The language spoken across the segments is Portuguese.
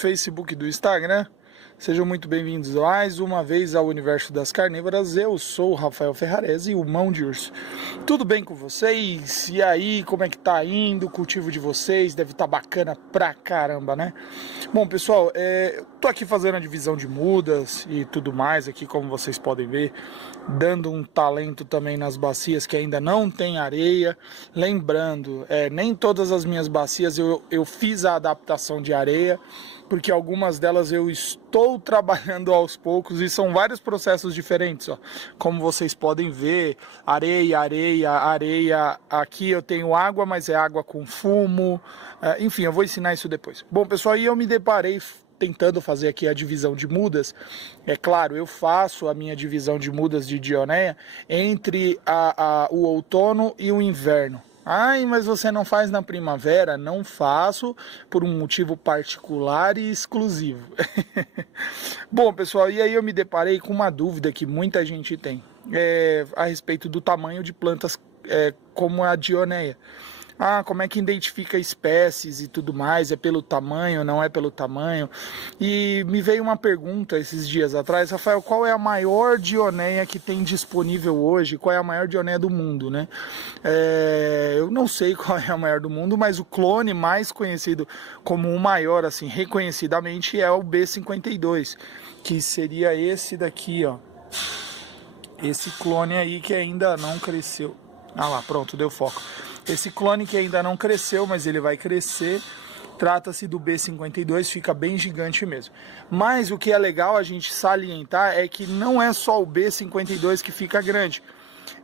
Facebook e do Instagram. Sejam muito bem-vindos mais uma vez ao Universo das Carnívoras. Eu sou o Rafael Ferrarese, o Mão de Urso. Tudo bem com vocês? E aí, como é que tá indo o cultivo de vocês? Deve estar bacana pra caramba, né? Bom, pessoal, eu tô aqui fazendo a divisão de mudas e tudo mais aqui, como vocês podem ver, dando um talento também nas bacias que ainda não tem areia. Lembrando, nem todas as minhas bacias eu fiz a adaptação de areia, porque algumas delas eu estou trabalhando aos poucos e são vários processos diferentes, ó. Como vocês podem ver, areia. Aqui eu tenho água, mas é água com fumo. Enfim, eu vou ensinar isso depois. Bom, pessoal, aí eu me deparei tentando fazer aqui a divisão de mudas. É claro, eu faço a minha divisão de mudas de Dionéia entre o outono e o inverno. Ai, mas você não faz na primavera? Não faço, por um motivo particular e exclusivo. Bom, pessoal, e aí eu me deparei com uma dúvida que muita gente tem a respeito do tamanho de plantas como a Dionéia. Como é que identifica espécies e tudo mais? É pelo tamanho, não é pelo tamanho? E me veio uma pergunta esses dias atrás, Rafael, qual é a maior Dionéia que tem disponível hoje? Qual é a maior Dionéia do mundo, né? Eu não sei qual é a maior do mundo, mas o clone mais conhecido como o maior, assim, reconhecidamente, é o B52, que seria esse daqui, ó. Esse clone aí que ainda não cresceu. Ah lá, pronto, deu foco. Esse clone que ainda não cresceu, mas ele vai crescer, trata-se do B52, fica bem gigante mesmo. Mas o que é legal a gente salientar é que não é só o B52 que fica grande.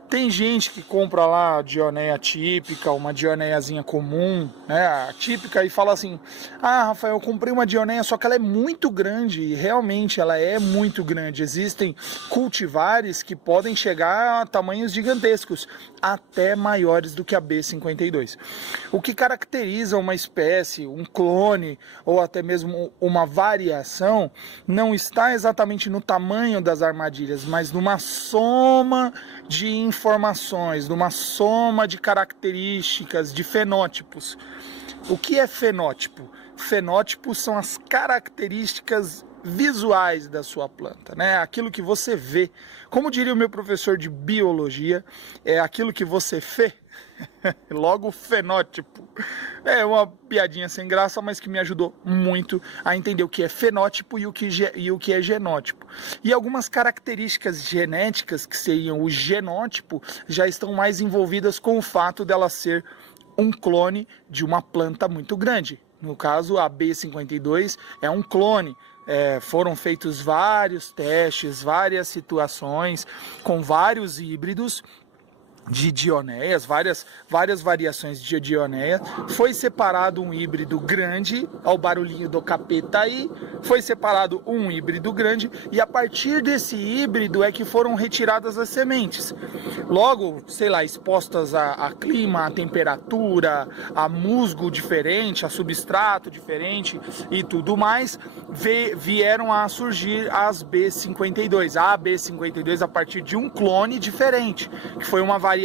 Tem gente que compra lá a Dionéia típica, uma Dioneiazinha comum, né, a típica, e fala assim: Rafael, eu comprei uma Dionéia, só que ela é muito grande, e realmente ela é muito grande. Existem cultivares que podem chegar a tamanhos gigantescos, até maiores do que a B52. O que caracteriza uma espécie, um clone, ou até mesmo uma variação, não está exatamente no tamanho das armadilhas, mas numa soma de informações, numa soma de características, de fenótipos. O que é fenótipo? Fenótipos são as características visuais da sua planta, né? Aquilo que você vê. Como diria o meu professor de biologia, é aquilo que você vê. Logo, fenótipo. É uma piadinha sem graça, mas que me ajudou muito a entender o que é fenótipo e o que é genótipo. E algumas características genéticas, que seriam o genótipo, já estão mais envolvidas com o fato dela ser um clone de uma planta muito grande. No caso, a B52 é um clone. Foram feitos vários testes, várias situações com vários híbridos de Dioneias, várias variações de Dionéia. Foi separado um híbrido grande, ao barulhinho do capeta aí, foi separado um híbrido grande, e a partir desse híbrido é que foram retiradas as sementes. Logo, sei lá, expostas a clima, a temperatura, a musgo diferente, a substrato diferente e tudo mais, vieram a surgir as B52. A B52 a partir de um clone diferente, que foi uma variação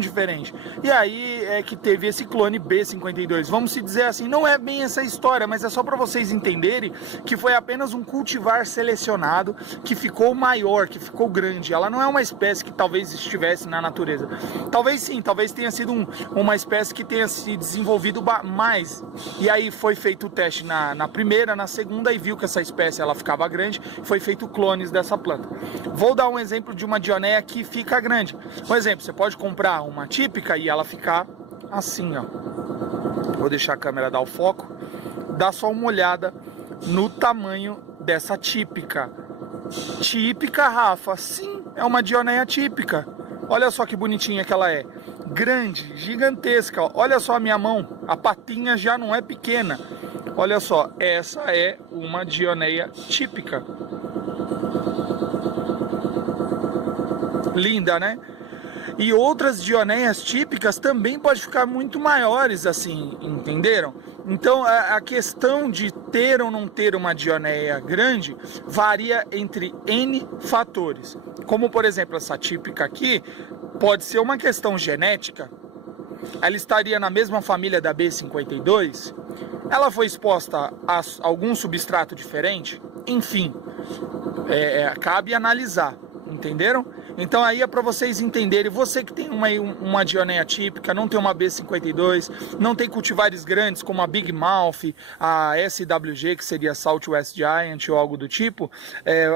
diferente. E aí é que teve esse clone B52. Vamos se dizer assim, não é bem essa história, mas é só para vocês entenderem que foi apenas um cultivar selecionado que ficou maior, que ficou grande. Ela não é uma espécie que talvez estivesse na natureza. Talvez sim, talvez tenha sido uma espécie que tenha se desenvolvido mais. E aí foi feito o teste na primeira, na segunda, e viu que essa espécie ela ficava grande, foi feito clones dessa planta. Vou dar um exemplo de uma Dionéia que fica grande. Um exemplo, você pode comprar uma típica e ela ficar assim, ó. Vou deixar a câmera dar o foco. Dá só uma olhada no tamanho dessa típica. Típica, Rafa? Sim, é uma Dionéia típica. Olha só que bonitinha que ela é. Grande, gigantesca. Olha só a minha mão. A patinha já não é pequena. Olha só, essa é uma Dionéia típica. Linda, né? E outras Dioneias típicas também pode ficar muito maiores assim, entenderam? Então a questão de ter ou não ter uma Dionéia grande varia entre N fatores. Como por exemplo essa típica aqui, pode ser uma questão genética. Ela estaria na mesma família da B52? ela foi exposta a algum substrato diferente, enfim, cabe analisar, entenderam? Então aí é para vocês entenderem, você que tem uma dioneia típica, não tem uma B52, não tem cultivares grandes como a Big Mouth, a SWG, que seria Southwest Giant ou algo do tipo,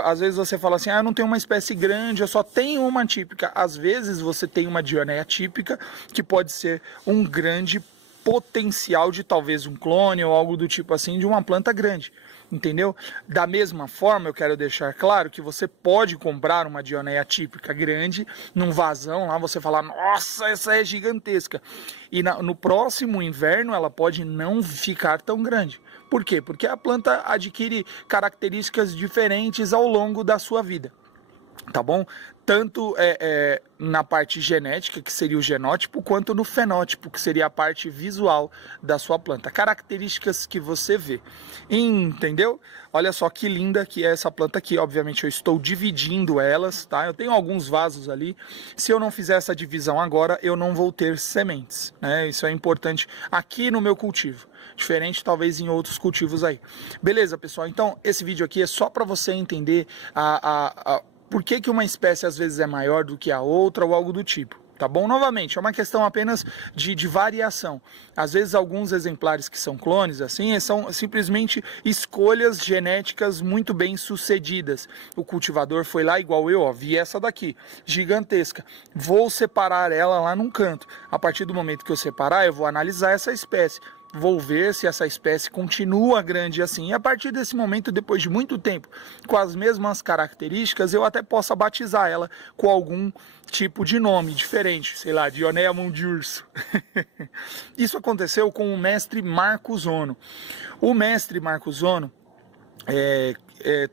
às vezes você fala assim, eu não tenho uma espécie grande, eu só tenho uma típica. Às vezes você tem uma dioneia típica que pode ser um grande potencial de talvez um clone ou algo do tipo assim de uma planta grande, entendeu? Da mesma forma, eu quero deixar claro que você pode comprar uma dioneia típica grande num vasão lá, você falar, nossa, essa é gigantesca, e no próximo inverno ela pode não ficar tão grande. Por quê? Porque a planta adquire características diferentes ao longo da sua vida. Tá bom? Tanto na parte genética, que seria o genótipo, quanto no fenótipo, que seria a parte visual da sua planta. Características que você vê. Entendeu? Olha só que linda que é essa planta aqui. Obviamente eu estou dividindo elas, tá? Eu tenho alguns vasos ali. Se eu não fizer essa divisão agora, eu não vou ter sementes, né? Isso é importante aqui no meu cultivo. Diferente talvez em outros cultivos aí. Beleza, pessoal? Então esse vídeo aqui é só para você entender por que uma espécie às vezes é maior do que a outra ou algo do tipo, tá bom? Novamente, é uma questão apenas de variação. Às vezes alguns exemplares que são clones, assim, são simplesmente escolhas genéticas muito bem sucedidas. O cultivador foi lá igual eu, vi essa daqui, gigantesca. Vou separar ela lá num canto. A partir do momento que eu separar, eu vou analisar essa espécie. Vou ver se essa espécie continua grande assim. E a partir desse momento, depois de muito tempo, com as mesmas características, eu até possa batizar ela com algum tipo de nome diferente. Sei lá, Dioneia mão de urso. Isso aconteceu com o mestre Marcos Ono. O mestre Marcos Ono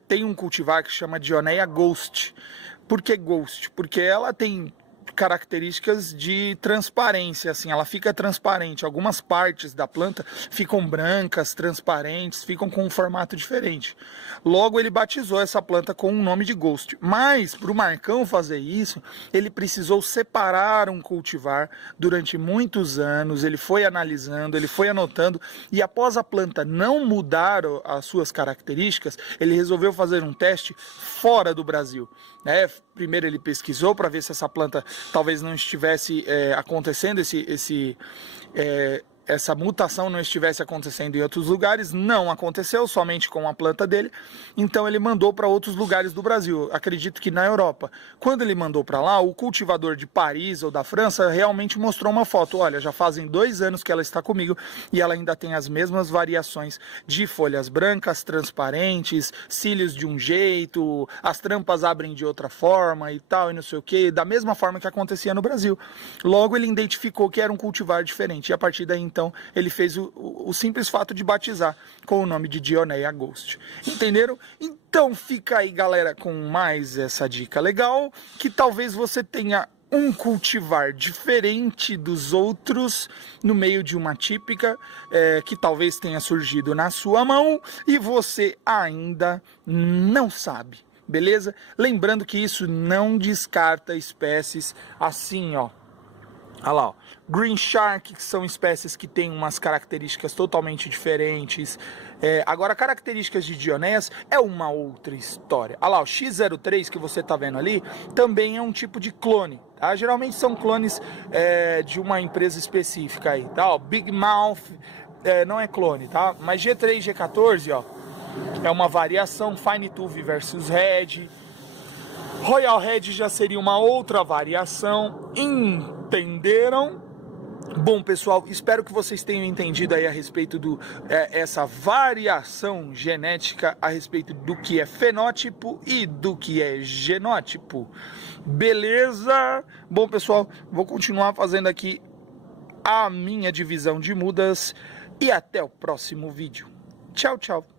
tem um cultivar que chama Dioneia Ghost. Por que Ghost? Porque ela tem características de transparência, assim, ela fica transparente, algumas partes da planta ficam brancas, transparentes, ficam com um formato diferente. Logo ele batizou essa planta com o nome de Ghost, mas para o Marcão fazer isso, ele precisou separar um cultivar durante muitos anos, ele foi analisando, ele foi anotando, e após a planta não mudar as suas características, ele resolveu fazer um teste fora do Brasil. Primeiro ele pesquisou para ver se essa planta talvez não estivesse acontecendo, essa mutação não estivesse acontecendo em outros lugares. Não aconteceu, somente com a planta dele. Então ele mandou para outros lugares do Brasil, acredito que na Europa. Quando ele mandou para lá, o cultivador de Paris ou da França realmente mostrou uma foto. Olha, já fazem 2 anos que ela está comigo e ela ainda tem as mesmas variações de folhas brancas, transparentes, cílios de um jeito, as trampas abrem de outra forma e tal, e não sei o que, da mesma forma que acontecia no Brasil. Logo ele identificou que era um cultivar diferente, e a partir daí então ele fez o simples fato de batizar com o nome de Dioneia Ghost. Entenderam? Então fica aí, galera, com mais essa dica legal, que talvez você tenha um cultivar diferente dos outros no meio de uma típica que talvez tenha surgido na sua mão e você ainda não sabe. Beleza? Lembrando que isso não descarta espécies assim, ó. Olha lá, ó. Green Shark, que são espécies que têm umas características totalmente diferentes. Agora, características de Dioneias é uma outra história. Olha lá, o X03 que você está vendo ali também é um tipo de clone. Tá? Geralmente são clones de uma empresa específica aí. Tá? Ó, Big Mouth não é clone, tá? Mas G3, G14, ó, é uma variação. Fine Tuve versus Red. Royal Red já seria uma outra variação. Entenderam? Bom, pessoal, espero que vocês tenham entendido aí a respeito essa variação genética a respeito do que é fenótipo e do que é genótipo. Beleza? Bom, pessoal, vou continuar fazendo aqui a minha divisão de mudas e até o próximo vídeo. Tchau, tchau.